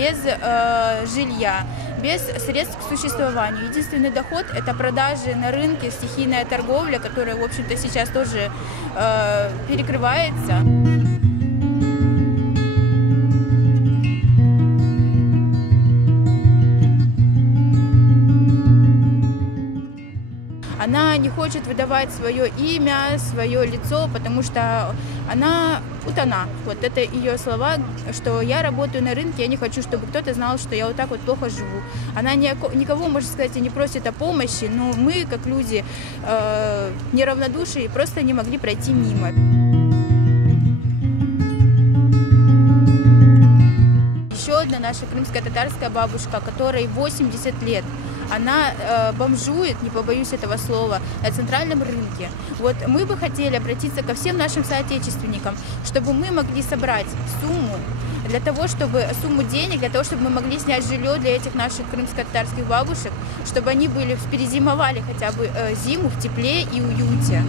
без жилья, без средств к существованию. Единственный доход – это продажи на рынке, стихийная торговля, которая, в общем-то, сейчас тоже перекрывается. Она не хочет выдавать свое имя, свое лицо, потому что она утона. Вот это ее слова, что я работаю на рынке, я не хочу, чтобы кто-то знал, что я вот так вот плохо живу. Она никого, можно сказать, не просит о помощи, но мы, как люди неравнодушные, просто не могли пройти мимо. Еще одна наша крымская татарская бабушка, которой 80 лет. Она бомжует, не побоюсь этого слова, на центральном рынке. Вот мы бы хотели обратиться ко всем нашим соотечественникам, чтобы мы могли собрать сумму сумму денег, для того, чтобы мы могли снять жилье для этих наших крымско-татарских бабушек, чтобы они перезимовали хотя бы зиму в тепле и уюте.